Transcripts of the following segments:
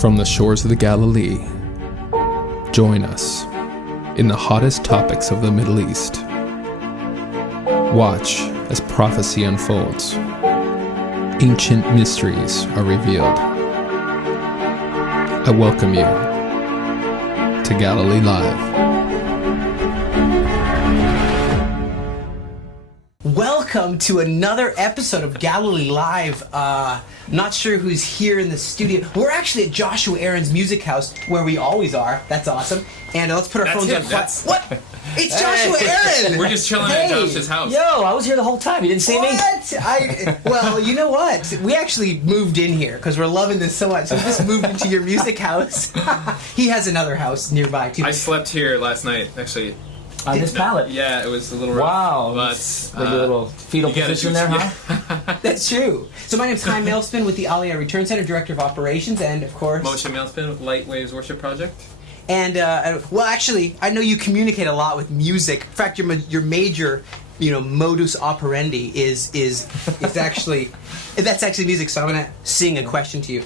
From the shores of the Galilee, join us in the hottest topics of the Middle East. Watch as prophecy unfolds. Ancient mysteries are revealed. I welcome you to Galilee Live. Welcome to another episode of Galilee Live. Not sure who's here in the studio. We're actually at Joshua Aaron's music house, where we always are. That's awesome. And let's put our phones on quiet. What? It's Joshua Aaron! We're just chilling at Josh's house. Yo, I was here the whole time. You didn't see me? Well, you know what? We actually moved in here because we're loving this so much. So we just moved into your music house. He has another house nearby, too. I slept here last night, actually. On this pallet? Yeah, it was a little rough. Wow. But, a little fetal position there, huh? That's true. So my name's Ty Mailspin with the Aliyah Return Center, Director of Operations, and of course... Moshe Mailspin with Light Waves Worship Project. And, well, actually, I know you communicate a lot with music. In fact, your major, modus operandi is actually... That's actually music, so I'm going to sing a question to you.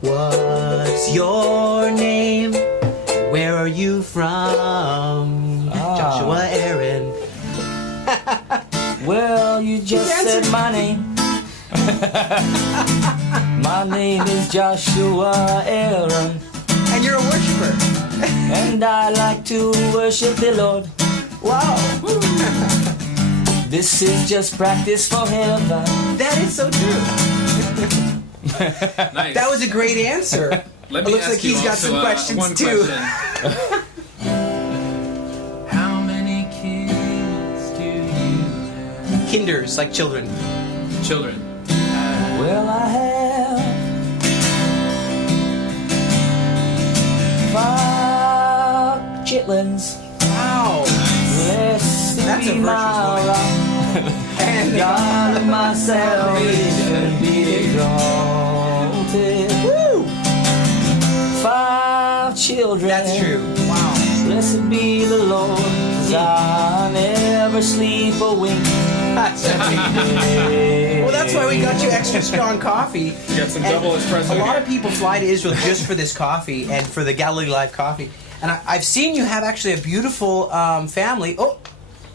What's your name? Where are you from? Joshua Aaron. Well, you just said my name. My name is Joshua Aaron. And you're a worshiper. And I like to worship the Lord. Wow. This is just practice for heaven. That is so true. Nice. That was a great answer. Let me looks ask like he's you got also, some questions one too. Question. How many kids do you have? Kinders, like children. Children. Well, I have 5 chitlins. Wow. Blessed That's a be my virtuous rock, and God of my salvation be exalted. Woo! 5 children. That's true. Wow. Blessed be the Lord, 'cause I never sleep or wink. Well, that's why we got you extra strong coffee. You got some double espresso. A lot here. of people fly to Israel just for this coffee and for the Galilee Live coffee. And I've seen you have actually a beautiful family. Oh,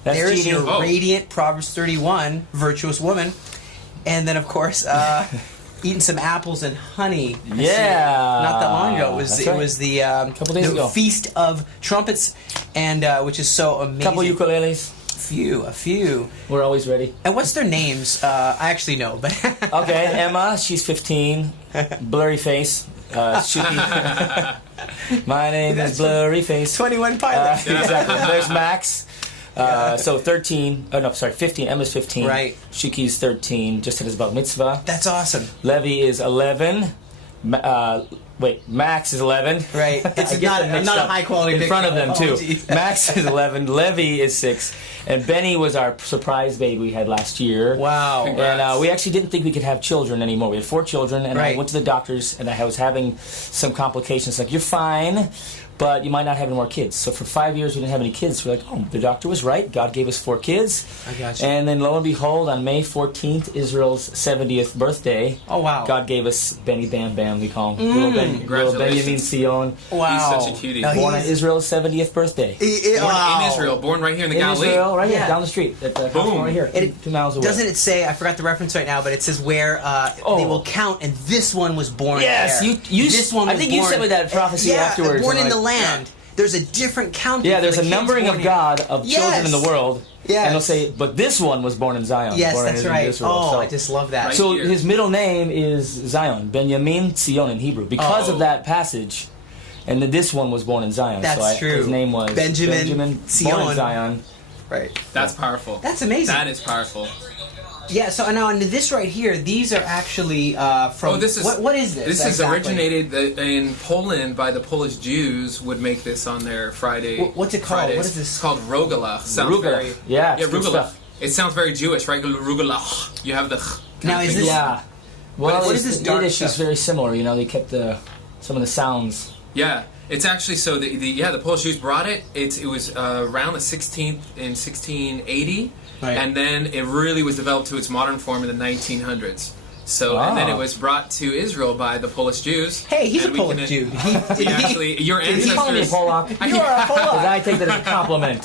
That's there's cheating. your radiant Proverbs 31 virtuous woman. And then, of course, eating some apples and honey. I see not that long ago. It was the Couple days ago. Feast of Trumpets, and which is so amazing. Couple ukuleles. A few. We're always ready. And what's their names? I actually know, but Okay, Emma, she's 15. Blurry face. Shuki. My name is Blurry Face. 21 Pilots. Exactly. There's Max. So 13. Oh no, sorry, 15. Emma's 15. Right. Shuki's 13. Just had his bar mitzvah. That's awesome. Levi is 11. Max is 11. Right. It's I get them mixed not a up. high quality in front of them too. geez. Max is 11. Levi is 6. And Benny was our surprise baby we had last year. Wow. Congrats. And we actually didn't think we could have children anymore. We had 4 children, and Right. I went to the doctors, and I was having some complications. Like, you're fine, but you might not have any more kids. So for 5 years, we didn't have any kids. We're like, oh, the doctor was right. God gave us 4 kids. I got you. And then lo and behold, on May 14th, Israel's 70th birthday, Oh, wow. God gave us Benny Bam Bam, we call him. Little Benjamin Sion. Wow. He's such a cutie. No, Born on he's- Israel's 70th birthday. Born wow. in Israel. Born right here in the In Galilee. Israel, right Yeah. here, down the street. At the hospital right here, And 2 miles away. Doesn't it say, I forgot the reference right now, but it says where they will count, and this one was born Yes, there. this one. I think you said with that prophecy afterwards. born and in the like, land. There's a different count. Yeah, there's a numbering of God of children in the world. Yes. And they'll say, but this one was born in Zion. Yes, born that's in right. Israel. I just love that. Right. So here. his middle name is Zion, Benjamin Sion in Hebrew, because of that passage. And then this one was born in Zion. That's true. His name was Benjamin Sion. born in Zion. Right. That's powerful. That's amazing. That is powerful. Yeah, so now on this right here, these are actually from... Oh, this is what is this? This is exactly? originated in Poland by the Polish Jews. Would make this on their Friday. What's it called? Fridays. What is this? It's called rogalach. Sounds Rugelach. very Yeah, it's good rugelach. stuff. It sounds very Jewish, right? Rugalach. You have the. Now, is this- Yeah. Well, what is this dark Yiddish stuff? is very similar. They kept some of the sounds. Yeah, it's actually so. The Polish Jews brought it. It was around the 16th in 1680, Right. and then it really was developed to its modern form in the 1900s. So, and then it was brought to Israel by the Polish Jews. Hey, he's a and we Polish Jew. Your You call me a ancestors. Pollock? You are a Polak. I take that as a compliment.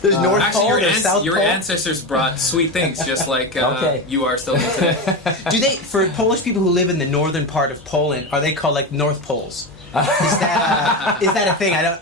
There's North Actually, Pole, there's South your Pole. ancestors brought sweet things, just like Okay. you are still here today. Do they, for Polish people who live in the northern part of Poland, are they called like North Poles? Is that a thing? I don't.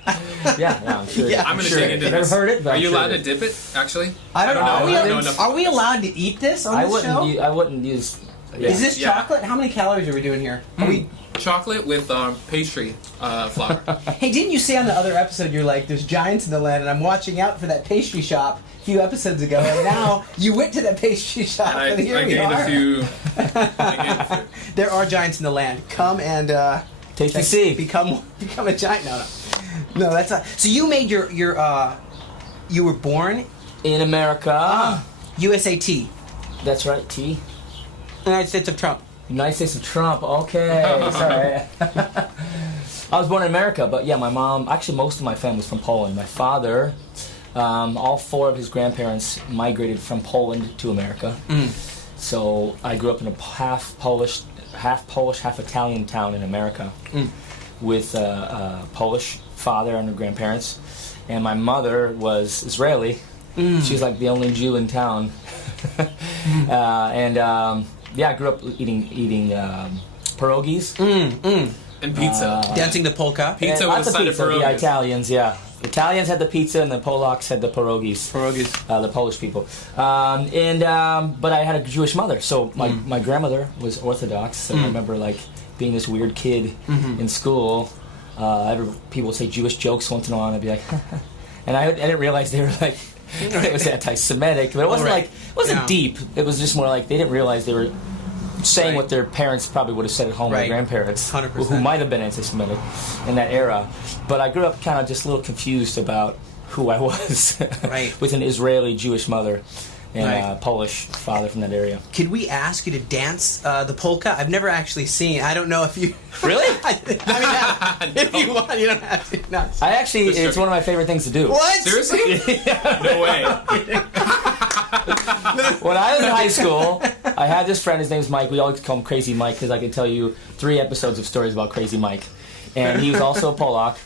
Yeah, I'm sure. Yeah. I'm going to sure. dig into I've never this. heard it, but Are I'm you sure allowed it to is. dip it? Actually, I don't know. I don't know enough. Are we allowed to eat this on I this show? wouldn't use. Yeah. Is this Yeah. chocolate? How many calories are we doing here? Are we? Chocolate with pastry flour. Hey, didn't you say on the other episode you're like, there's giants in the land, and I'm watching out for that pastry shop a few episodes ago, and now you went to that pastry shop, I and here we gained are. a few. There are giants in the land. Come and Taste and see. become a giant. No, that's not. So you made your you were born In America. USAT, That's right, T. United States of Trump. United States of Trump. Okay, sorry. I was born in America, but yeah, my mom. Actually, most of my family was from Poland. My father, all four of his grandparents migrated from Poland to America. So I grew up in a half Polish, half Italian town in America, with a Polish father and her grandparents, and my mother was Israeli. She was like the only Jew in town, yeah, I grew up eating pierogies. And pizza. Dancing the polka. Pizza And with lots a side of pizza. The pierogies. Italians, yeah. Italians had the pizza, and the Polacks had the pierogies. The Polish people. But I had a Jewish mother, so my grandmother was Orthodox. So I remember like being this weird kid in school. People would say Jewish jokes once in a while, and I'd be like, and I didn't realize they were like. It was anti-Semitic, but it wasn't deep. It was just more like they didn't realize they were saying what their parents probably would have said at home, their grandparents, 100%. who might have been anti-Semitic in that era. But I grew up kind of just a little confused about who I was, with an Israeli Jewish mother and a Polish father from that area. Could we ask you to dance the polka? I've never actually seen. I don't know if you Really? if you want, you don't have to. No. I actually, it's one of my favorite things to do. What? Seriously? No way. When I was in high school, I had this friend, his name's Mike. We always call him Crazy Mike because I could tell you 3 episodes of stories about Crazy Mike. And he was also a Polak,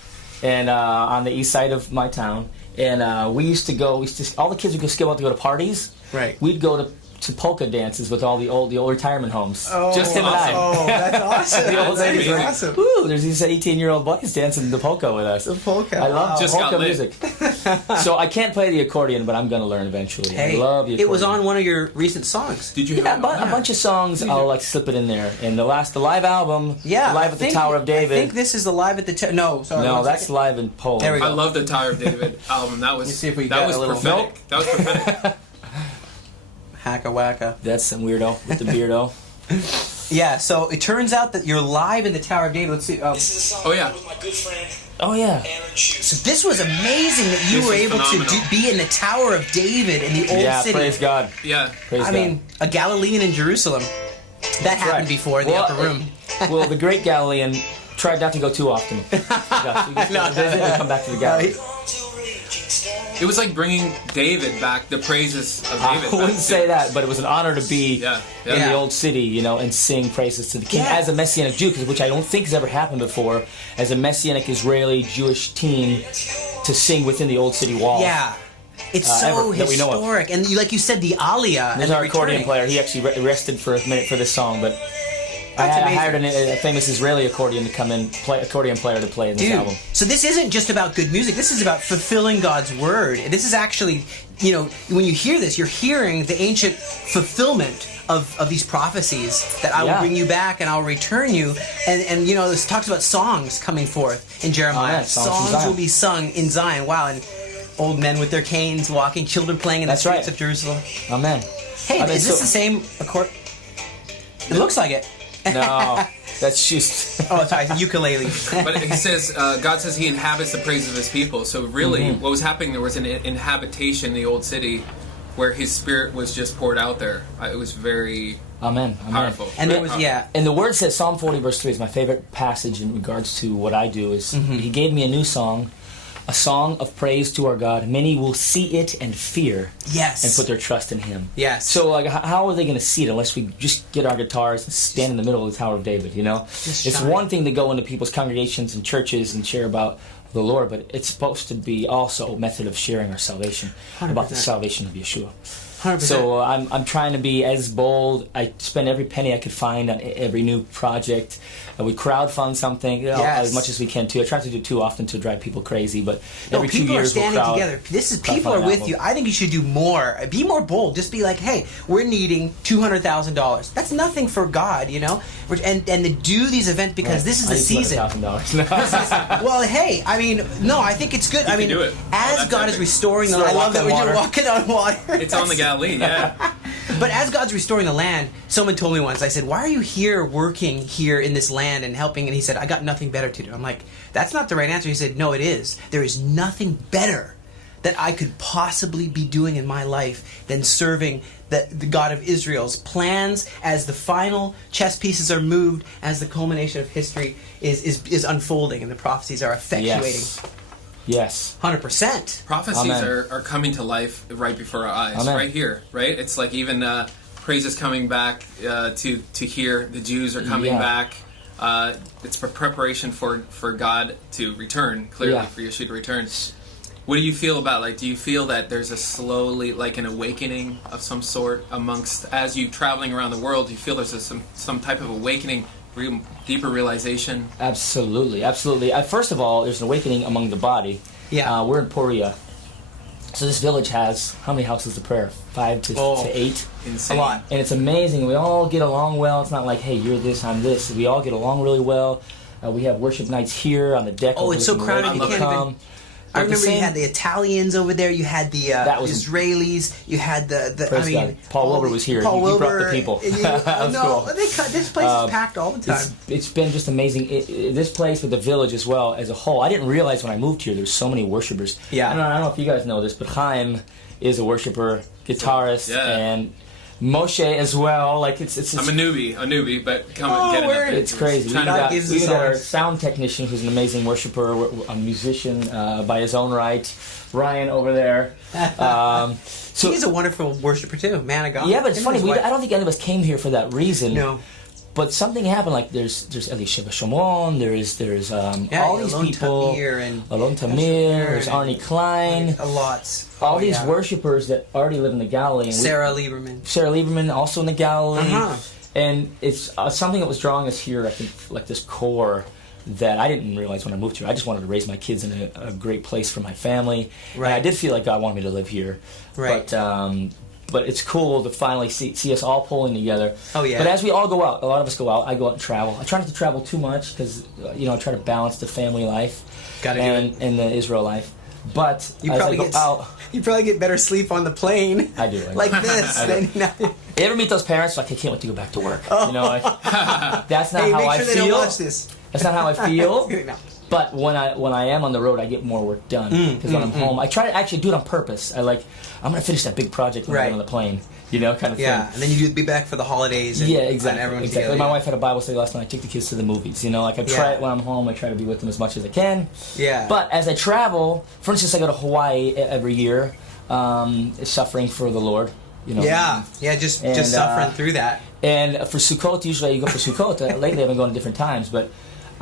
and on the east side of my town. And all the kids would skip out to go to parties. Right. We'd go to polka dances with all the old retirement homes. Just him and I. Oh, that's awesome. The old That's ladies were awesome. Woo, there's these 18-year-old boys dancing the polka with us. The polka. I love Just got polka lit. music. So I can't play the accordion, but I'm going to learn eventually. Hey, I love the accordion. it was on one of your recent songs. Did you Yeah, have a bunch of songs. I'll like slip it in there. And the live album, Yeah, Live at the Tower of David. I think this is the Live at the Tower. No, sorry. No, one that's second. live in Poland. There we go. I love the Tower of David album. That was Let's see if we that got was a little- prophetic. That was prophetic. Hacka wacka. That's some weirdo with the beardo. Yeah, so it turns out that you're live in the Tower of David. Let's see. This is a song Oh, yeah. with my good friend Oh yeah. Aaron Chu. So this was amazing that you This were is able phenomenal. to be in the Tower of David in the old Yeah, city. praise God. Yeah. Praise I God. mean, a Galilean in Jerusalem. That happened Right. before in the upper room. Well, the great Galilean tried not to go too often. Yeah, so you just visit and come back to the Galilee. It was like bringing David back, the praises of I David. wouldn't back say to- that, but it was an honor to be Yeah. in Yeah. the old city, and sing praises to the King Yeah. as a Messianic Jew, which I don't think has ever happened before, as a Messianic Israeli Jewish teen to sing within the old city wall. Yeah. It's so ever, that we know of. historic. And like you said, the Aliyah. There's and our the accordion returning. player. He actually rested for a minute for this song, but I That's amazing. hired a famous Israeli accordion to come in, accordion player to play in this Dude, album. so this isn't just about good music. This is about fulfilling God's word. This is actually, when you hear this, you're hearing the ancient fulfillment of these prophecies that I will Yeah. bring you back and I'll return you. And this talks about songs coming forth in Jeremiah. yeah, songs from Zion. will be sung in Zion. Wow, and old men with their canes walking, children playing in the That's streets right. of Jerusalem. Amen. Hey, I mean, is this so- the same accord? It looks like it. No, that's just. Oh, sorry, it's a ukulele. But he says, God says he inhabits the praises of his people. So really, what was happening, there was an inhabitation in the old city where his spirit was just poured out there. It was very Amen. Amen. powerful. And Very there was, powerful. And the word says, Psalm 40 verse 3 is my favorite passage in regards to what I do, is he gave me a new song a song of praise to our God. Many will see it and fear. Yes. And put their trust in Him. Yes. So, like, how are they going to see it unless we just get our guitars and stand in the middle of the Tower of David, you know? It's one thing to go into people's congregations and churches and share about the Lord, but it's supposed to be also a method of sharing our salvation, 100%. About the salvation of Yeshua. 100%. So I'm trying to be as bold. I spend every penny I could find on every new project. We crowdfund something as much as we can too. I try to do it too often to drive people crazy, but every 2 people years are standing we'll together. People are with you. I think you should do more. Be more bold. Just be like, hey, we're needing $200,000. That's nothing for God, you know. And to do these events because this is the season. Well, hey, I mean, no, I think it's good. I mean, do it. as God is restoring the land, I love that we're walking on water. It's on the Galilee, yeah. But as God's restoring the land, someone told me once, I said, why are you here working here in this land and helping? And he said, I got nothing better to do. I'm like, that's not the right answer. He said, no, it is. There is nothing better that I could possibly be doing in my life than serving the God of Israel's plans as the final chess pieces are moved, as the culmination of history is unfolding and the prophecies are effectuating. Yes. 100%. Prophecies are coming to life right before our eyes, right here, right? It's like even praise is coming back to hear. The Jews are coming back. It's preparation for God to return, clearly, for Yeshua to return. What do you feel about, like, do you feel that there's a slowly, like an awakening of some sort amongst, as you traveling around the world, do you feel there's some type of awakening, deeper realization? Absolutely, absolutely. First of all, there's an awakening among the body. Yeah. We're in Poria. So this village has, how many houses of prayer? 5 to 8? Insane. A lot. And it's amazing. We all get along well. It's not like, hey, you're this, I'm this. We all get along really well. We have worship nights here on the deck. Oh, it's so crowded you can't even... I remember you had the Italians over there. You had the Israelis. You had the Paul Wilbur was here. Paul Wilbur, he brought the people. This place is packed all the time. It's been just amazing. This place with the village as well as a whole. I didn't realize when I moved here there's so many worshipers. Yeah. I don't know if you guys know this, but Chaim is a worshiper, guitarist, and Moshe as well. Like it's I'm a newbie, but come and get it. It's crazy. We got our sound technician, who's an amazing worshiper, a musician by his own right, Ryan over there. So he's a wonderful worshiper too, man of God. Yeah, but it's funny. I don't think any of us came here for that reason. No. But something happened. Like there's Elisha Shomron. There's all these people. Alon Tamir. There's Arnie Klein. A lot. All these worshipers that already live in the Galilee. And Sarah Lieberman also in the Galilee. And it's something that was drawing us here. I think like this core that I didn't realize when I moved here. I just wanted to raise my kids in a great place for my family. Right. And I did feel like God wanted me to live here. Right. But it's cool to finally see us all pulling together. Oh, yeah. But as we all go out, a lot of us go out, I go out and travel. I try not to travel too much because, I try to balance the family life and the Israel life. But you probably get better sleep on the plane. I do. Like this. You ever meet those parents like, I can't wait to go back to work? That's not how I feel. They don't watch this. That's not how I feel. No. But when I am on the road, I get more work done because when I'm home, I try to actually do it on purpose. I'm going to finish that big project when I'm on the plane, kind of thing. Yeah, and then you be back for the holidays. And exactly. Together, My wife had a Bible study last night. I took the kids to the movies. I try it when I'm home. I try to be with them as much as I can. Yeah. But as I travel, for instance, I go to Hawaii every year, suffering for the Lord. Just suffering through that. And for Sukkot, usually you go for Sukkot. Lately, I've been going to different times, but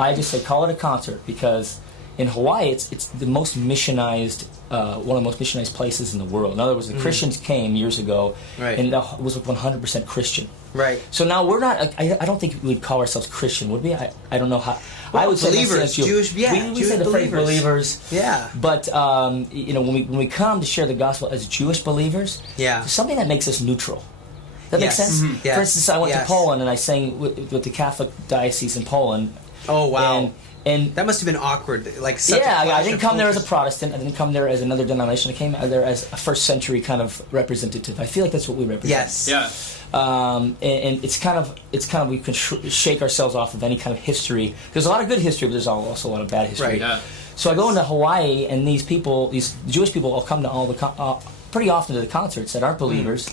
I just say call it a concert because in Hawaii it's the most missionized, one of the most missionized places in the world. In other words, the Christians came years ago, and it was 100% Christian. Right. So now we're not. I don't think we'd call ourselves Christian, would we? I don't know how. Well, I would believers, say Jewish. Yeah, we say the phrase believers. Yeah. But when we come to share the gospel as Jewish believers, there's something that makes us neutral. That makes sense. Mm-hmm. Yes. For instance, I went to Poland and I sang with the Catholic diocese in Poland. Oh wow! And that must have been awkward. Like I didn't come there as a Protestant. I didn't come there as another denomination. I came there as a first century kind of representative. I feel like that's what we represent. Yes. Yeah. And it's kind of we can shake ourselves off of any kind of history. There's a lot of good history, but there's also a lot of bad history. Right. Yeah. So I go into Hawaii, and these Jewish people will come to all the pretty often to the concerts that aren't believers.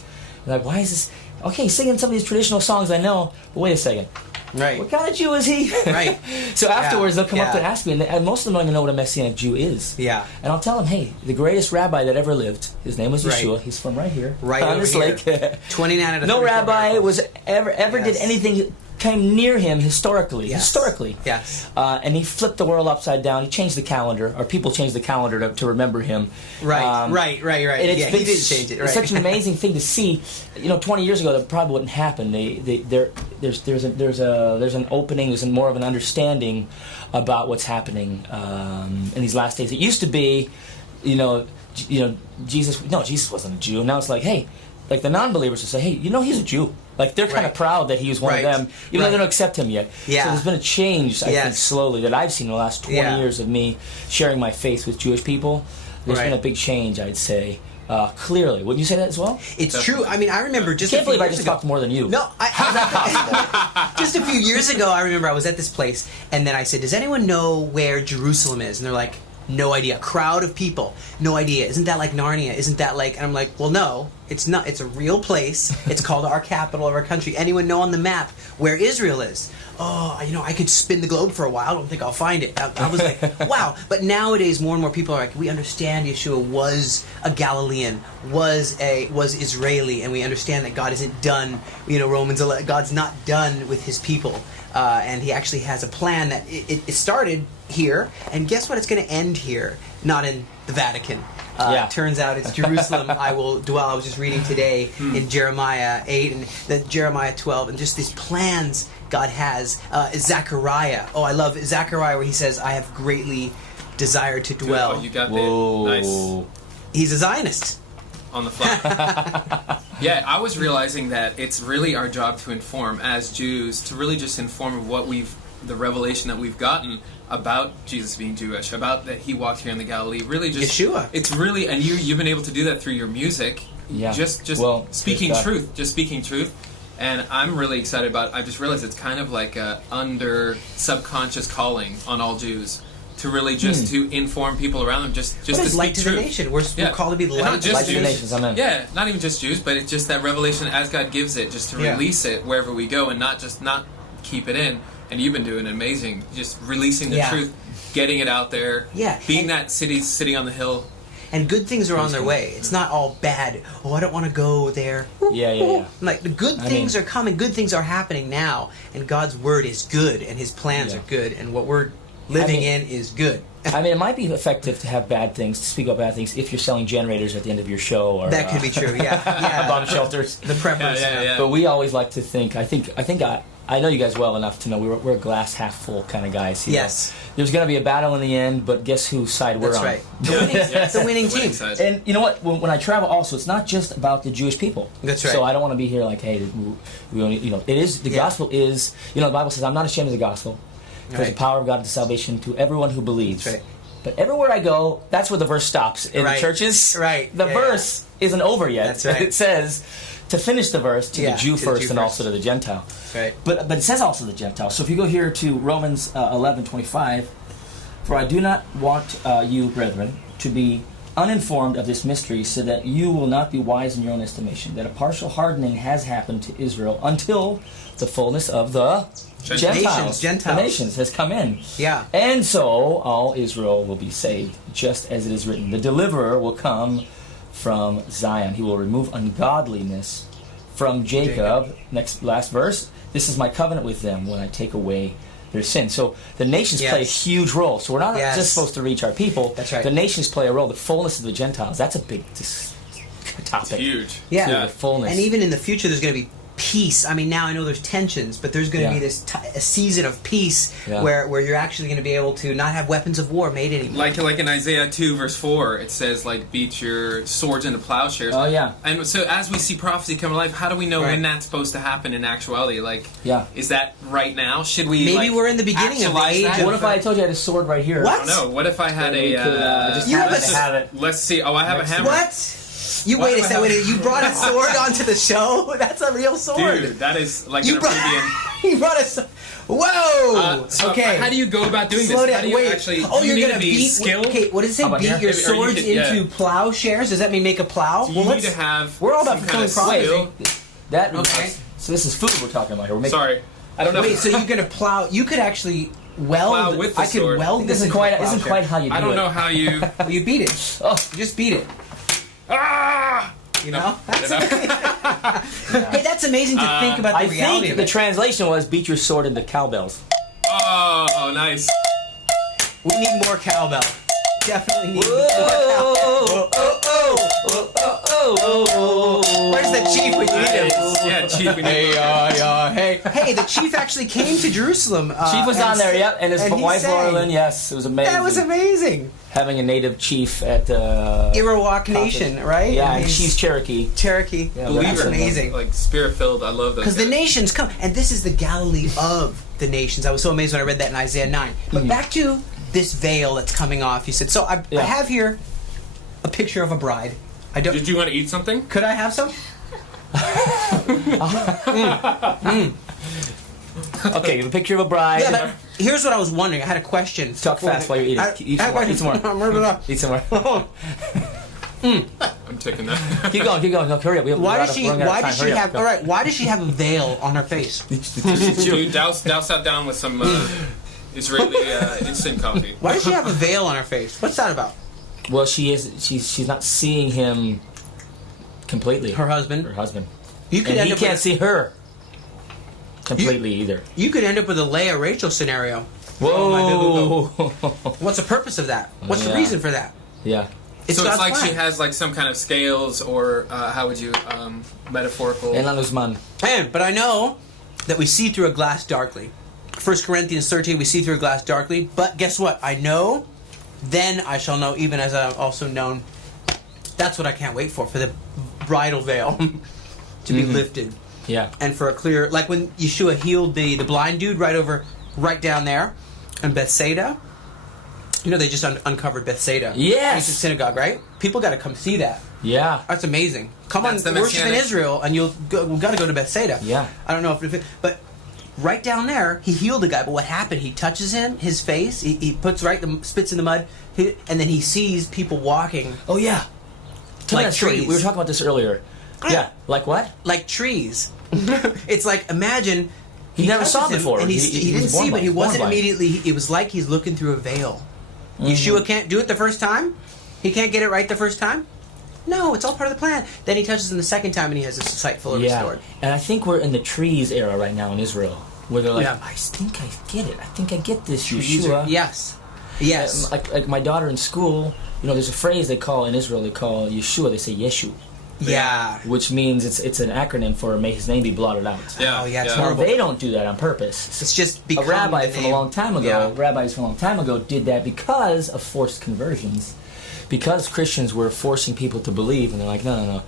They're like, why is this? Okay, singing some of these traditional songs I know, but wait a second. Right. What kind of Jew is he? Right. So afterwards, they'll come up Yeah. and ask me, and most of them don't even know what a Messianic Jew is. Yeah. And I'll tell them, hey, the greatest rabbi that ever lived, his name was Right. Yeshua. He's from right here. Right on over this here. lake. 29 out of No 34 rabbi miracles. was ever did Yes. anything came near him historically. Yes. Historically. Yes. And he flipped the world upside down. He changed the calendar, or people changed the calendar to remember him. Right. Right. And it's Yeah, been he did change it. Right. It's such an amazing thing to see. 20 years ago, that probably wouldn't happen. There's an opening. There's more of an understanding about what's happening in these last days. It used to be, Jesus. No, Jesus wasn't a Jew. Now it's like, hey, like the non-believers will say, hey, he's a Jew. Like they're kind of Right. proud that he was one Right. of them, even though they Right. don't accept him yet. Yeah. So there's been a change, I think, slowly that I've seen in the last 20 Yeah. years of me sharing my faith with Jewish people. There's Right. been a big change, I'd say. Clearly, wouldn't you say that as well? It's true. I mean, I remember just Can't a few believe I years just ago. talked more than you. No, just a few years ago, I remember I was at this place, and then I said, "Does anyone know where Jerusalem is?" And they're like, "No idea." Crowd of people, no idea. Isn't that like Narnia? Isn't that like? And I'm like, "Well, no, it's not. It's a real place. It's called our capital of our country. Anyone know on the map where Israel is?" Oh, I could spin the globe for a while. I don't think I'll find it. I was like, wow. But nowadays, more and more people are like, we understand Yeshua was a Galilean, was Israeli, and we understand that God isn't done. Romans 11, God's not done with His people, and He actually has a plan that it started here, and guess what? It's going to end here, not in the Vatican. It turns out it's Jerusalem I will dwell. I was just reading today in Jeremiah 8 and Jeremiah 12, and just these plans God has. Zechariah. Oh, I love Zechariah where he says, I have greatly desired to dwell. Oh, you got Whoa. that. Nice. He's a Zionist. On the fly. Yeah, I was realizing that it's really our job to inform as Jews, to really just inform of the revelation that we've gotten about Jesus being Jewish, about that He walked here in the Galilee. Really, just Yeshua. It's really, and you've been able to do that through your music. Yeah. Just speaking truth, just speaking truth. And I'm really excited about. I just realized it's kind of like a under subconscious calling on all Jews to really just to inform people around them, just to speak light to truth. the nation. We're called to be the And light. not just Light to the Jews. nations, amen. Yeah, not even just Jews, but it's just that revelation as God gives it, just to release it wherever we go, and not keep it in. And you've been doing amazing, just releasing the truth, getting it out there, being that city on the hill. And good things are on their way. It's not all bad. Oh, I don't want to go there. Yeah. Like the good things are coming. Good things are happening now, and God's word is good, and His plans are good, and what we're living in is good. I mean, it might be effective to have bad things, to speak about bad things, if you're selling generators at the end of your show, or That could be true. Yeah. bomb shelters. The preppers. Yeah. But we always like to think. I know you guys well enough to know we're glass half full kind of guys. Yes. There's going to be a battle in the end, but guess whose side we're That's on? right. The winning team. Side. And you know what? When I travel, also, it's not just about the Jewish people. That's right. So I don't want to be here like, hey, we only, it is the gospel is. The Bible says, "I'm not ashamed of the gospel. There's the power of God to salvation to everyone who believes." That's right. But everywhere I go, that's where the verse stops. In the churches, Right. the verse isn't over yet. That's right. It says to finish the verse to the Jew first and also to the Gentile. Right. But it says also the Gentile. So if you go here to Romans 11:25, for I do not want you, brethren, to be uninformed of this mystery, so that you will not be wise in your own estimation, that a partial hardening has happened to Israel until the fullness of the Gentiles. The nations has come in. Yeah. And so all Israel will be saved, just as it is written. The deliverer will come from Zion. He will remove ungodliness from Jacob. Last verse. This is my covenant with them when I take away their sin. So the nations play a huge role. So we're not just supposed to reach our people. That's right. The nations play a role. The fullness of the Gentiles. That's a big topic. It's huge. Yeah. The fullness. And even in the future, there's going to be peace. I mean, now I know there's tensions, but there's going to be this a season of peace where you're actually going to be able to not have weapons of war made anymore. Like in Isaiah 2 verse 4, it says beat your swords into plowshares. Oh yeah. And so as we see prophecy come to life, how do we know when that's supposed to happen in actuality? Is that right now? Should we maybe we're in the beginning of the age that? of, What if I told you I had a sword right here? What? I don't know. What if I had We could, just You have it. Let's see. Oh, I have a hammer. What? You wait a second. You brought a sword onto the show? That's a real sword. Dude, that is like You an brought, Arabian. you brought a sword. Whoa! So okay. How do you go about doing Slow this? down. How do you wait. actually? Oh, do you're you need gonna to be beat. skilled? Okay, what does it How say? about Beat here? your Or you swords could- yeah. into plowshares? Does that mean make a plow? You need to have. We're all about some kind fulfilling of prophecy. skill. That Okay. So this is food we're talking about here. We're making, Sorry. I don't know. Wait, so you're gonna plow? You could actually weld. Plow with the I could sword. weld this. Isn't quite how you do it. I don't know how you. Well, you beat it. Oh. You just beat it. Ah! You know? That's You know? Hey, that's amazing to think about the I reality think of the it. translation was beat your sword into cowbells. Oh, nice. We need more cowbell. Definitely need more Whoa, cowbell. Where's the chief when you need him? Yeah, chief. We need Hey, the chief actually came to Jerusalem. Chief was on there, yep, and his and he wife sang. Laurelyn. Yes, it was amazing. That was amazing. Having a native chief at Irrawak Nation, right? Yeah, And and he's she's Cherokee. Cherokee. Yeah, That's believer. amazing. Like spirit-filled. I love those. Because the guys. nations come, and this is the Galilee of the nations. I was so amazed when I read that in Isaiah 9. But back to this veil that's coming off. You said so. I have here a picture of a bride. I don't. Did you want to eat something? Could I have some? Okay, a picture of a bride. Yeah, but here's what I was wondering. I had a question. Talk fast while you're eating. Eat some more. Eat some more. Eat some more. I'm taking that. Keep going. No, hurry up. Why does she have? All right. Why does she have a veil on her face? Dude, douse that down with some Israeli instant coffee. Why does she have a veil on her face? What's that about? Well, she's not seeing him completely. Her husband. Her husband. You could And end he up can't with, see her completely either. You could end up with a Leah Rachel scenario. Whoa! What's the purpose of that? What's the Yeah. reason for that? Yeah. It's So God's it's like plan. she has like some kind of scales, or how would you metaphorical? En la luz man. But I know that we see through a glass darkly. 1 Corinthians 13, we see through a glass darkly. But guess what? I know, then I shall know, even as I am also known. That's what I can't wait for the bridal veil to be lifted. Yeah. And for a clear, like when Yeshua healed the blind dude right down there in Bethsaida. You know, they just uncovered Bethsaida. Yes. Ancient synagogue, right? People got to come see that. Yeah. That's amazing. Come That's on, the worship in Messianic. Israel, and we've got to go to Bethsaida. Yeah. I don't know if but right down there, he healed the guy. But what happened? He touches his face. He puts spits in the mud, and then he sees people walking Oh yeah. Tell me Like that story. trees. We were talking about this earlier. Yeah. Like what? like trees. It's like imagine He never touches saw him, before. and he was didn't born see, but he born wasn't blind. immediately. It was like he's looking through a veil. Yeshua can't do it the first time. He can't get it right the first time. No, it's all part of the plan. Then he touches him the second time, and he has his sight fully restored. And I think we're in the trees era right now in Israel, where they're like, Yeah. I think I get it. I think I get this, Trees Yeshua. are- Yes. Yes. Like my daughter in school, there's a phrase they call in Israel. They call Yeshua. They say Yeshu, Yeah. which means it's an acronym for may his name be blotted out. Yeah. Oh, yeah, it's Now, horrible. they don't do that on purpose. It's just A become rabbi the from a name. long time ago, Yeah. rabbis from a long time ago did that because of forced conversions, because Christians were forcing people to believe, and they're like, no,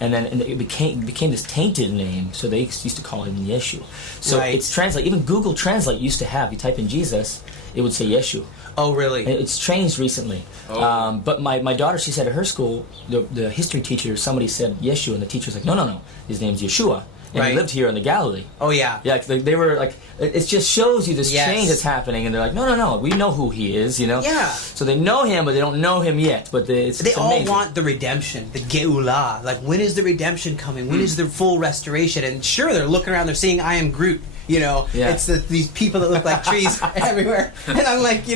and then it became this tainted name, so they used to call him Yeshu. So Right. it's translate. Even Google Translate used to have. You type in Jesus, it would say Yeshu. Oh, really? It's changed recently. Oh. But my daughter, she said at her school, the history teacher, somebody said Yeshu, and the teacher's like, no, his name's Yeshua. And Right. he lived here in the Galilee. Oh, yeah. Yeah, they were like, it just shows you this Yes. change that's happening, and they're like, no, we know who he is, Yeah. So they know him, but they don't know him yet. But it's They all amazing. want the redemption, the Geulah. Like, when is the redemption coming? When is the full restoration? And sure, they're looking around, they're seeing I Am Groot. Yeah. It's these people that look like trees everywhere, and I'm like,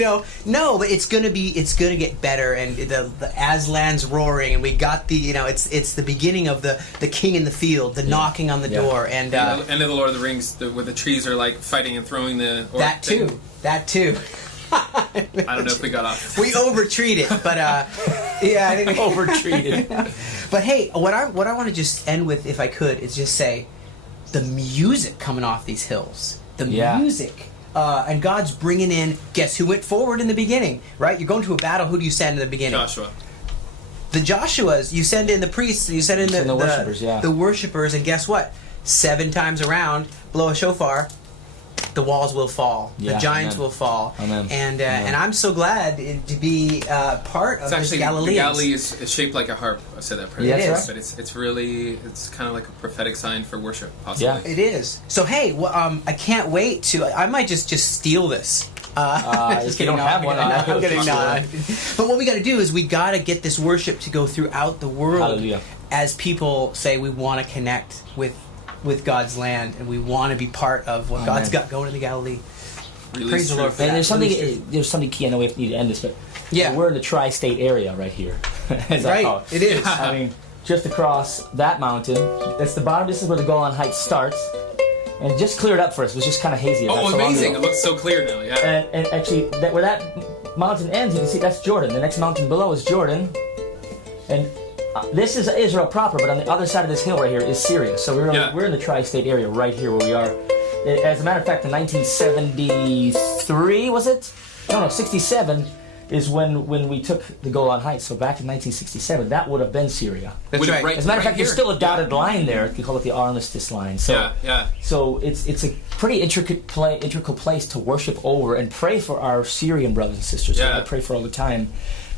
no, but it's gonna get better, and the Aslan's roaring, and we got the, it's the beginning of the king in the field, the knocking on the door, and End of the Lord of the Rings, where the trees are like fighting and throwing the. that too. I don't know if we got off. We overtreat it, but yeah, I think Overtreated. But hey, what I want to just end with, if I could, is just say the music coming off these hills. The music. And God's bringing in, guess who went forward in the beginning, right? You're going to a battle, who do you send in the beginning? Joshua. The Joshuas. You send in the priests, you send in the worshipers, the worshipers, and guess what? 7 times around, blow a shofar, the walls will fall. Yeah, the giants amen. will fall. Amen. And Amen. and I'm so glad to be part of It's this actually Galileans. the Galilee is shaped like a harp. I said that Yeah, previously, that's but it's really kind of like a prophetic sign for worship, possibly. Yeah. It is. So hey, I can't wait to. I might just steal this. If you don't have one, I'm kidding. I'll- But what we got to do is we got to get this worship to go throughout the world. Hallelujah. As people say, we want to connect with with God's land, and we want to be part of what God's got going in the Galilee. Praise the Lord for that. And there's something key. I know we need to end this, but we're in the tri-state area right here. Right, it is. I mean, just across that mountain, that's the bottom. This is where the Golan Heights starts, and just cleared up for us. It was just kind of hazy. Oh, amazing! It looks so clear now. Yeah. And actually, where that mountain ends, you can see that's Jordan. The next mountain below is Jordan, and this is Israel proper. But on the other side of this hill right here is Syria. So we're in the tri-state area right here where we are. As a matter of fact, in 1973, was it? No, 67 is when we took the Golan Heights. So back in 1967, that would have been Syria. That's right. As a matter of fact, there's still a dotted line there. You call it the armistice line. So, So it's a pretty intricate place to worship over and pray for our Syrian brothers and sisters. Yeah. I pray for all the time.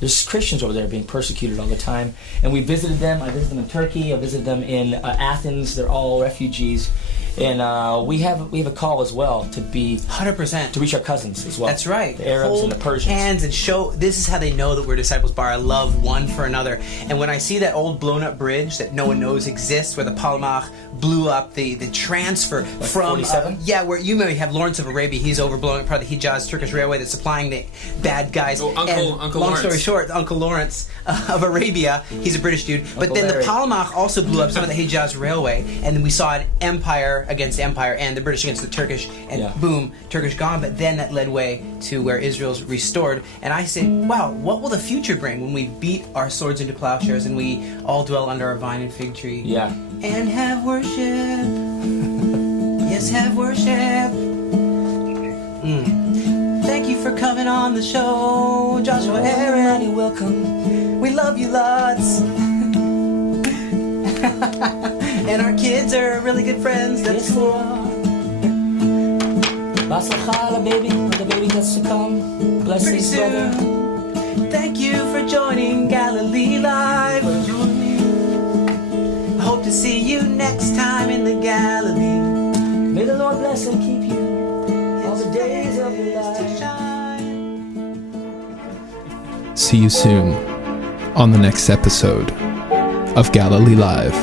There's Christians over there being persecuted all the time, and we visited them. I visited them in Turkey. I visited them in Athens. They're all refugees. And we have a call as well to be 100% to reach our cousins as well. That's right. The Arabs Hold and the Persians. Hands and show. This is how they know that we're disciples by our love one for another. And when I see that old blown up bridge that no one knows exists, where the Palmach blew up the transfer from 47? where you may have Lawrence of Arabia. He's overblowing part of the Hijaz Turkish Railway that's supplying the bad guys. Oh, Uncle long Lawrence. Story short, Uncle Lawrence of Arabia. He's a British dude. But then Larry. the Palmach also blew up some of the Hijaz Railway, and then we saw an empire against empire, and the British against the Turkish, and boom, Turkish gone. But then that led way to where Israel's restored. And I say, wow, what will the future bring when we beat our swords into plowshares and we all dwell under our vine and fig tree? Yeah. And have worship. Yes, have worship. Thank you for coming on the show, Joshua Aaron. You're welcome. We love you lots. And our kids are really good friends. That's Yes, cool. Baslachal, baby, the baby that's to come. Pretty Blessings, soon. brother. Thank you for joining Galilee Live. I hope to see you next time in the Galilee. May the Lord bless and keep you all the days of your life. See you soon on the next episode of Galilee Live.